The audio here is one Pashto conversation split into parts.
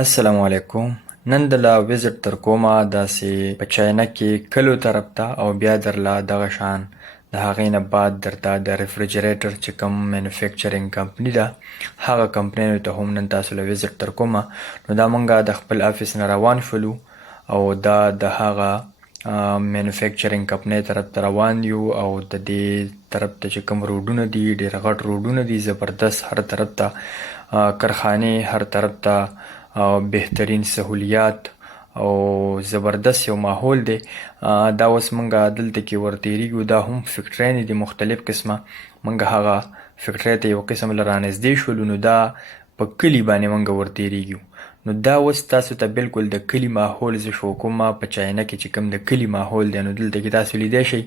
السلام علیکم. نن دله وزټ در کومه داسې په چاینه کې کلو طرف ته او بیا درله دغه شان د هغې نه بعد درته د ریفریجریټر چې کوم مینوفیکچرینګ کمپني ده هغه کمپنیو ته هم نن تاسو له وزټ در کومه. نو دا مونږ د خپل افیس نه روان شولو او دا د هغه مینوفیکچرینګ کمپنۍ طرف ته روان یو او د دې طرف ته چې کوم روډونه دي ډېر غټ روډونه دي، زبردست هر طرف ته کارخانې، هر طرف ته بهترین سهولیات او زبردست یو ماحول دی. دا اوس مونږ دلته کې ورتېرېږو، دا هم فکټریانې دي مختلف قسمه. مونږ هغه فکټرۍ ته یو قسم له رانږدې شولو، نو دا په کلي باندې مونږ ورتېرېږو. نو دا اوس تاسو ته بالکل د کلي ماحول زه شو کومه په چاینه کې چې کوم د کلي ماحول دی. نو دلته کې تاسو لیدی شئ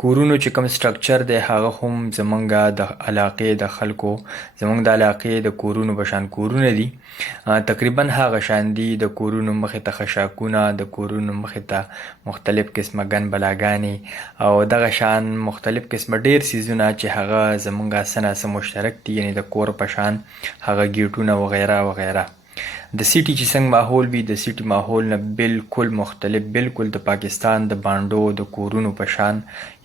کورونو چې کوم سټرکچر دی هغه هم زمونږ د علاقې د خلکو، زمونږ د علاقې د کورونو په شان کورونه دي. تقریبا هغه شان دي. د کورونو مخې ته خشاکونه، د کورونو مخې ته مختلف قسمه ګن بلاګانې او دغه شان مختلف قسمه ډېر څیزونه چې هغه زمونږ څه ناڅه مشترک دي، یعنې د کور په شان هغه ګیټونه وغیره وغیره. د سیټي چې څنګه ماحول وي، د سیټي ماحول نه بالکل مختلف، بالکل د پاکستان د بانډو د کورونو په شان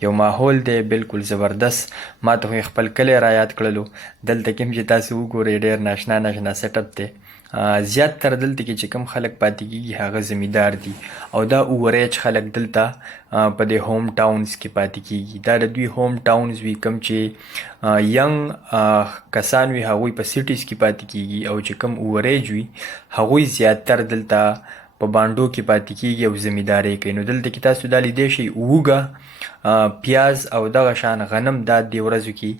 یو ماحول دی، بالکل زبردست. ما ته خو خپل کلی را یاد کړلو. دلته کې هم چې تاسو وګورئ ډېر ناشنا ناشنا سیټ اپ دی. زیات تر دلته کې چې کوم خلک پاتې کېږي هغه زمیندار دي او دا اووریج خلک دلته په دې هوم ټاونز کې پاتې کېږي. دا د دوی هوم ټاونز وي، کوم چې ینګ کسان وي هغوی په سیټیز کې پاتې کېږي او چې کوم اووریج وي هغوی زیاتتر دلته په بانډو کې پاتې کېږي او زمینداري کوي. نو دلته کې تاسو دا لیدی شئ اوږه، پیاز او دغه شان غنم دا دې ورځو کې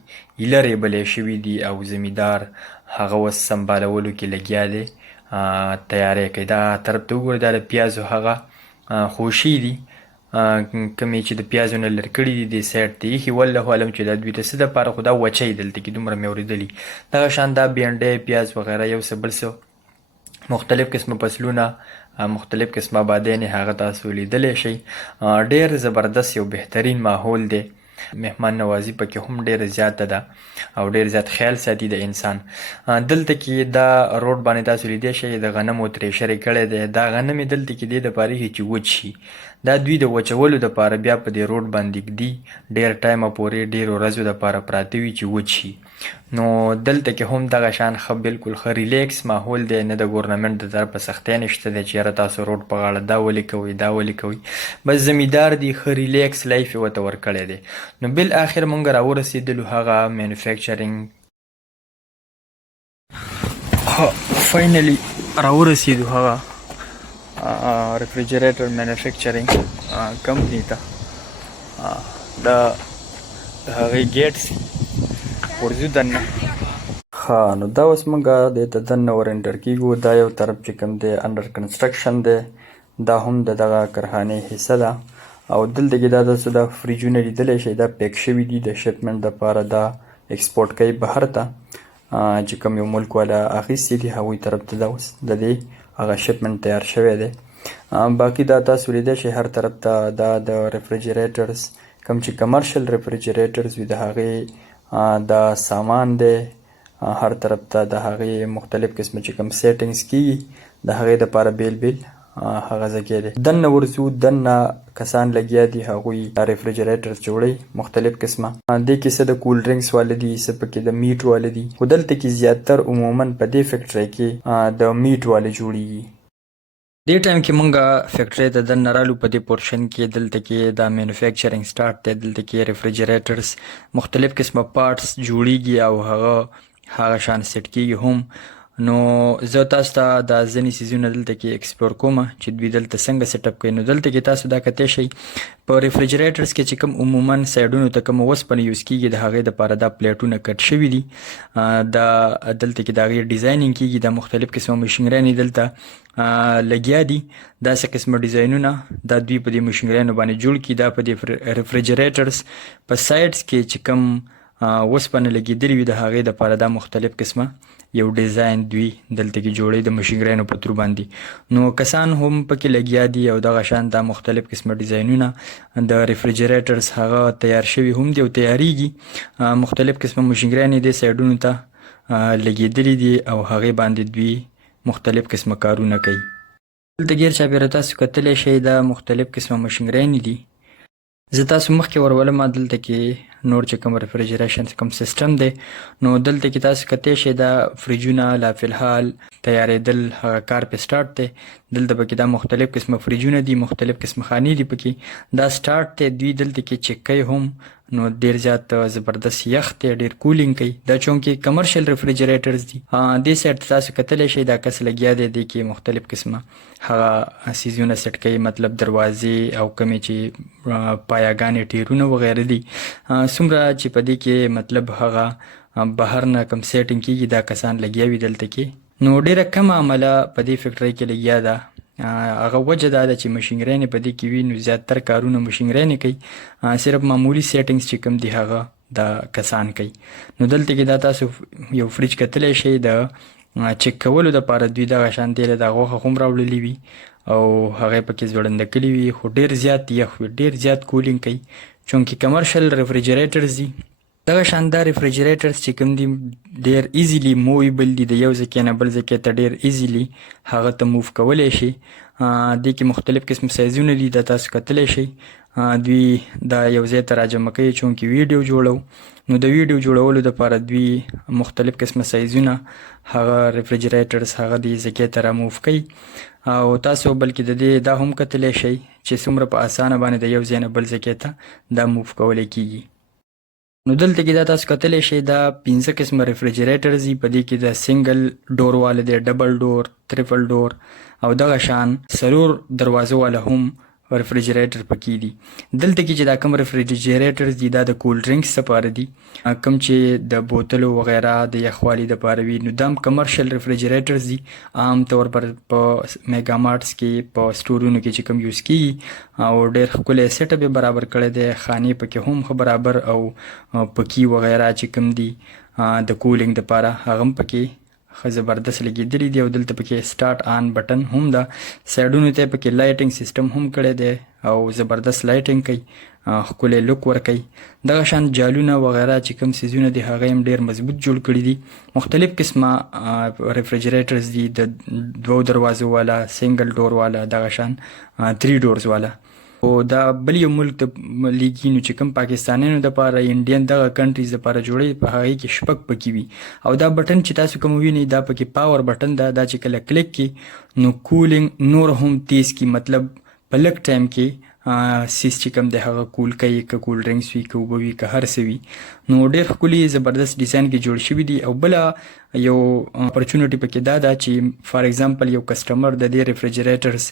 ایله ریبلی شوي دي او زمیندار هغه اوس سنبالولو کې لګیا دی، تیاری کوي. دا طرف ته وګورئ، دا د پیازو هغه خوشي دي کومې چې د پیازو نه لرې کړي دي، دې سایډ ته ایښي. والله اعلم چې دا دوی د څه دپاره، خو دا وچی دلته کې دومره مې اورېدلي. دغه شان دا بینډۍ، پیاز وغیره یو څه بل څه مختلف قسمه فصلونه، مختلف قسمه آبادیانې هغه تاسو لیدلی شئ. ډېر زبردست یو بهترین ماحول دی. مهمان نوازي پکې هم ډېره زیاته ده او ډېر زیات خیال ساتي د انسان. دلته کې دا روډ باندې تاسو لیدی شئ د غنمو تریشر یې کړی دی. دا غنم یې دلته کې دې دپاره ایښي چې وچ شي. دا دوی د وچولو دپاره بیا په دې روډ باندې ږدي، ډېر ټایمه پورې ډېرو ورځو دپاره پراته وي چې وچ شي. نو دلته کې هم دغه شان ښه بالکل ښه ریلیکس ماحول دی، نه د ګورنمنټ د طرفه سختۍ نشته دی چې یاره تاسو روډ په غاړه دا ولې کوئ دا ولې کوئ. بس زمیندار دي، ښه ریلیکس لایف یې ورته ورکړی دی. نو بالاخر مونږ راورسېدلو هغه مینوفیکچرینګ فاینلی راورسېدو هغه ریفریجریټر مینوفیکچرینګ کمپني ته. دا د هغې ګیټس ورځو دننه. ښه، نو دا اوس مونږ دې ته دننه ور انټر کېږو. دا یو طرف چې کوم دی انډر کنسټرکشن دی، دا هم د دغه کارخانې حصه ده او دلته کې دا تاسو دا فریجونه لیدلی شئ، دا پیک شوي دي د شپمنټ دپاره. دا ایکسپورټ کوي بهر ته، چې کوم یو ملک والا اخیستي دي هغوی طرف ته دا اوس د دې هغه شپمنټ تیار شوی دی. باقي دا تاسو لیدی شئ هر طرف ته دا د ریفریجریټرز کوم چې کمرشل ریفریجریټرز وي د هغې دا سامان دی. هر طرف ته د هغې مختلف قسمه چې کوم سیټنګز کېږي د هغې دپاره بیل بیل هغه ځای دی. دننه ورځو، دننه کسان لګیا دي هغوی ریفریجریټر جوړوي مختلف قسمه. دې کې څه د کول ډرنکس واله دي، څه پکې د میټ واله دي، خو دلته کې زیاتتر عموما په دې فیکټرۍ کې د میټ واله جوړیږي. دې ټایم کې مونږ فیکټرۍ ته دننه رالو. په دې پورشن کې دلته کې دا مینوفیکچرینګ سټارټ دی. دلته کې ریفریجریټرز مختلف قسمه پارټس جوړیږي او هغه شان سیټ کېږي هم. نو زه تاسو ته دا ځینې څیزونه دلته کې ایکسپلور کوم چې دوی دلته څنګه سیټ اپ کوي. نو دلته کې تاسو دا کتی شئ په ریفریجریټرز کې چې کوم عموما سایډونو ته کوم اوسپنه یوز کېږي د هغې دپاره دا پلیټونه کټ شوي دي. دا دلته کې د هغې ډیزاینینګ کېږي، دا مختلف قسمه مشینریانې دلته لګیا دي. داسې قسمه ډیزاینونه دا دوی په دې مشینریانو باندې جوړ کړي. دا په دې ریفریجریټرز په سایډز کې چې کوم اوسپنه لګېدلې وي د هغې دپاره دا مختلف قسمه یو ډیزاین دوی دلته کې جوړوي د مشینریانو په ترو باندې. نو کسان هم پکې لګیا دي او دغه شان دا مختلف قسمه ډیزاینونه د ریفریجریټرز هغه تیار شوي هم دي او تیاریږي. مختلف قسمه مشینریانې دې سایډونو ته لګېدلې دي او هغې باندې دوی مختلف قسمه کارونه کوي. دلته ګیر چاپېره تاسو کتلی شئ دا مختلف قسمه مشینګرانې دي. زه تاسو مخکې ورولم دلته کې نور چې کوم ریفریجریشن کوم سیستم دی نو دلته کې تاسو کتلی شئ دا فریجونه لا فلحال تیارېدل هغه کار پې سټارټ دی. دلته پکې دا مختلف قسمه فریجونه دي، مختلف قسمه خانې دي پکې. دا سټارټ دی. دوی دلته کې چک کوي هم نو ډېر زیات زبردست یخ دی، ډېر کولینګ کوي. دا چونکې کمرشل ریفریجریټرز دي. دې سایډ ته تاسو کتلی شئ دا کس لګیا دی، دې کې مختلف قسمه هغه سیزونه سیټ کوي، مطلب دروازې او کومې چې پایاګانې ټیرونه وغیره دي څومره چې په دې کې مطلب هغه بهر نه کوم سیټینګ کېږي دا کسان لګیا وي دلته کې. نو ډېره کمه عمله په دې فیکټرۍ کې لګیا ده. هغه وجه دا ده چې مشینګرانې په دې کې وي نو زیاتر کارونه مشینګرانې کوي، صرف معمولي سیټینګز چې کوم دي هغه دا کسان کوي. نو دلته کې دا تاسو یو فریج کتلی شئ د چک کولو دپاره دوی دغه شان دی دا غوښه هم راوړلي وي او هغه پکې ځوړنده کلي وي، خو ډېر زیات یخ وي، ډېر زیات کولینګ کوي چونکې کمرشل ریفریجریټرز دي. دغه شاندار ریفریجریټرز چې کوم دي ډېر ایزیلی موویبل دي، د یو ځای کې نه بل ځای کې ته ډېر ایزیلی هغه ته موو کولی شي. دې کې مختلف قسم سایزونه دي، دا تاسو کتلی شئ. دوی دا یو ځای ته راجمع کوي چونکې ویډیو جوړو. نو د ویډیو جوړولو دپاره دوی مختلف قسمه سایزونه هغه ریفریجریټرز هغه دې ځای ته راموف کوي. او تاسو بلکې د دې دا هم کتلی شئ چې څومره په اسانه باندې د یو ځای نه بل ځای ته دا موف کولی کېږي. نو دلته کې دا تاسو کتلی شئ دا 5 قسمه ریفریجریټرز دي. په دې کې د سنګل ډور والا دی، ډبل ډور، تریپل ډور او دغه شان 4 دروازو والا هم ریفریجریټر پکې دي. دلته کې چې دا کوم ریفریجریټرز دي دا د کول ډرینکس لپاره دي، کوم چې د بوتلو وغیره د یخوالي دپاره وي. نو دا هم کمرشل ریفریجریټرز دي، عام طور پر په میګا مارټس کې په سټورونو کې چې کوم یوز کېږي او ډېر ښکلی سیټ اپ یې برابر کړی دی. خانې پکې هم ښه برابر او پکي وغیره چې کوم دي د کولینګ دپاره هغه هم پکې ښه زبردست لګېدلي دي. او دلته پکې سټارټ آن بټن هم ده، سایډونو ته پکې لایټینګ سیسټم هم کړی دی او زبردست لایټینګ کوي، ښکلی لک ورکوي. دغه شان جالونه وغیره چې کوم سیزونه دي هغه هم ډېر مضبوط جوړ کړي دي. مختلف قسمه ریفریجریټرز دي، د 2 دروازو والا، سنګل ډور والا، دغه شان 3 ډورز والا. او دا بل یو ملک ته لیږي نو چې کوم پاکستانیانو دپاره انډین دغه کنټریز دپاره جوړوي په هغې کې شپږ پکې وي. او دا بټن چې تاسو کوم وینئ دا پکې پاور بټن ده. دا چې کله کلیک کړي نو کولینګ نور هم تیز کړي، مطلب په لږ ټایم کې سیس چې کوم دی هغه کول کوي، که کول ډرینکس وي، که اوبه وي، که هر څه وي. نو ډېر ښکلي زبردست ډیزاین کې جوړ شوي دي. او بله یو اپرچونټي پکې دا ده چې فار ایگزامپل یو کسټمر د دې ریفریجریټرز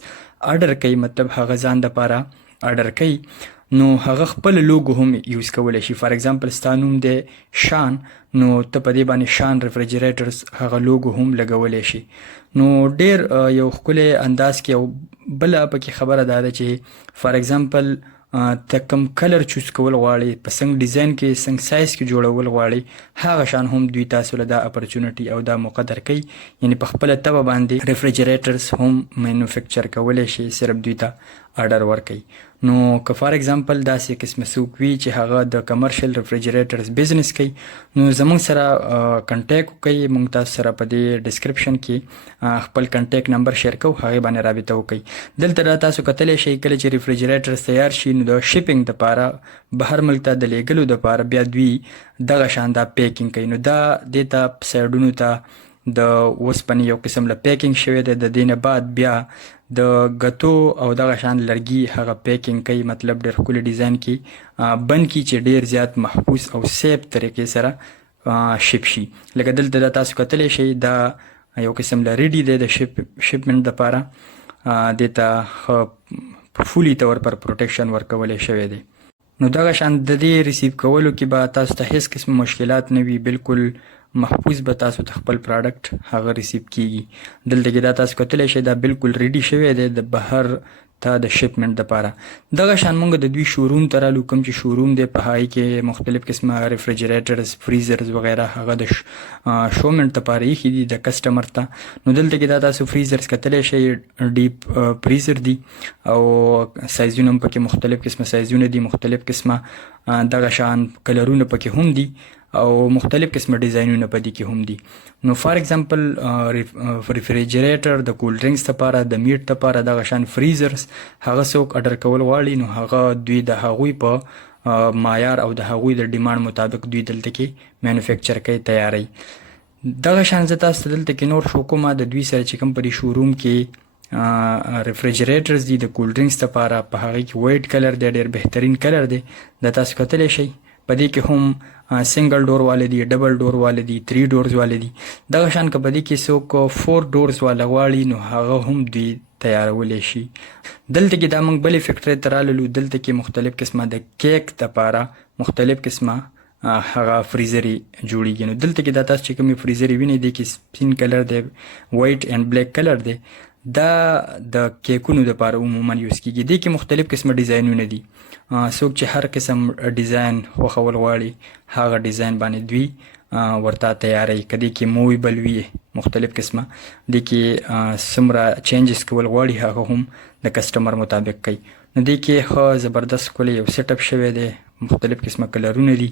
آرډر کوي، مطلب هغه ځان دپاره آرډر کوي نو هغه خپل لوګو هم یوز کولی شي. فار ایگزامپل ستا نوم دی شان، نو ته په دې باندې شان ریفریجریټرز هغه لوګو هم لګولی شي. نو ډېر یو ښکلی انداز کې. او بله پکې خبره دا ده چې فار ایگزامپل ته کوم کلر چوز کول غواړئ، په څنګه ډیزاین کې څنګه سایز کې جوړول غواړئ، هغه شان هم دوی تاسو له دا اپرچونټي او دا موقع درکوي. یعنې په خپله طبع باندې ریفریجریټرز هم مینوفیکچر کولی شي، صرف دوی ته آرډر ورکوي. نو که فار ایگزامپل داسې قسمه څوک وي چې هغه د کمرشل ریفریجریټرز بزنس کوي نو زموږ سره کنټیکټ وکړئ. موږ تاسو سره په دې ډسکرپشن کې خپل کنټیکټ نمبر شیر کوو، هغې باندې رابطه وکړئ. دلته دا تاسو کتلی شئ کله چې ریفریجریټرز تیار شي نو د شپینګ دپاره بهر ملک ته د لیږلو دپاره بیا دوی دغه شان دا پیکینګ کوي. نو دا دې ته سایډونو ته د اوسپنې یو قسم له پیکینګ شوی دی. د دې نه بعد بیا د ګتو او دغه شان لرګي هغه پیکینګ کوي، مطلب ډېر ښکلي ډیزاین کې بند کړي چې ډېر زیات محفوظ او سیف طریقې سره شپ شي. لکه دلته دا تاسو کتلی شئ دا یو قسم له ریډي دی د شپمنټ دپاره، دې ته فولي طور پر پروټیکشن ورکولی شوی دی. نو دغه شان د دې ریسیو کولو کې به تاسو ته هیڅ قسم مشکلات نه وي، بالکل محفوظ به تاسو ته خپل پراډکټ هغه ریسیو کیږي. دلته کې دا تاسو کتلی شئ دا بالکل ریډي شوی دی د بهر ته د شپمنټ دپاره. دغه شان موږ د دوی شوروم ته رالو، کوم چې شوروم دی په هغې کې مختلف قسمه ریفریجریټرز، فریزرز وغیره هغه د شومنټ دپاره ایښي دي د کسټمر ته. نو دلته کې دا تاسو فریزرز کتلی شئ، ډیپ فریزر دي او سایزونه هم پکې مختلف قسمه سایزونه دي، مختلف قسمه دغه شان کلرونه پکې هم دي. او مختلف قسمه ډیزاینونه په دې کې هم دي. نو فار ایگزامپل ریفریجریټر د کول ډرینکس لپاره، د میټ لپاره، دغه شان فریزرز هغه څوک اډر کول غواړي نو هغه دوی د هغوی په معیار او د هغوی د ډیماند مطابق دوی دلته کې مینوفیکچر کوي، تیاروي. دغه شان زه تاسو ته دلته کې نور شو کومه د دوی سره چې کوم په دې شوروم کې ریفریجریټرز دي د کول ډرینکس لپاره، په هغه کې وایټ کلر دی، ډیر بهترین کلر دی. د تاسو کتلی شئ په دې کې هم سنگل ډور والے دي، ډبل ډور والے دي، 3 ډورز والے دي. دغه شان که په دې کې څوک 4 ډورز والا غواړي نو هغه هم دوی تیارولی شي. دلته کې دا موږ بلې فیکټرۍ ته راللو. دلته کې مختلف قسمه د کیک لپاره مختلف قسمه هغه فریزري جوړیږي. نو دلته کې دا تاسو چې کومې فریزري وینئ دې کې سپین کلر دی، وایټ اینډ بلیک کلر دی. دا د کیکونو لپاره عموما یوز کیږي. دې کې مختلف قسمه ډیزاینونه دي. څوک چې هر قسم ډیزاین خوښول غواړي هغه ډیزاین باندې دوی ورته تیاروي. که دې کې موویبل وي مختلف قسمه، دې کې څومره چینجز کول غواړي هغه هم د کسټمر مطابق کوي. نو دې کې ښه زبردست ښکلی یو سیټ اپ شوی دی، مختلف قسمه کلرونه دي.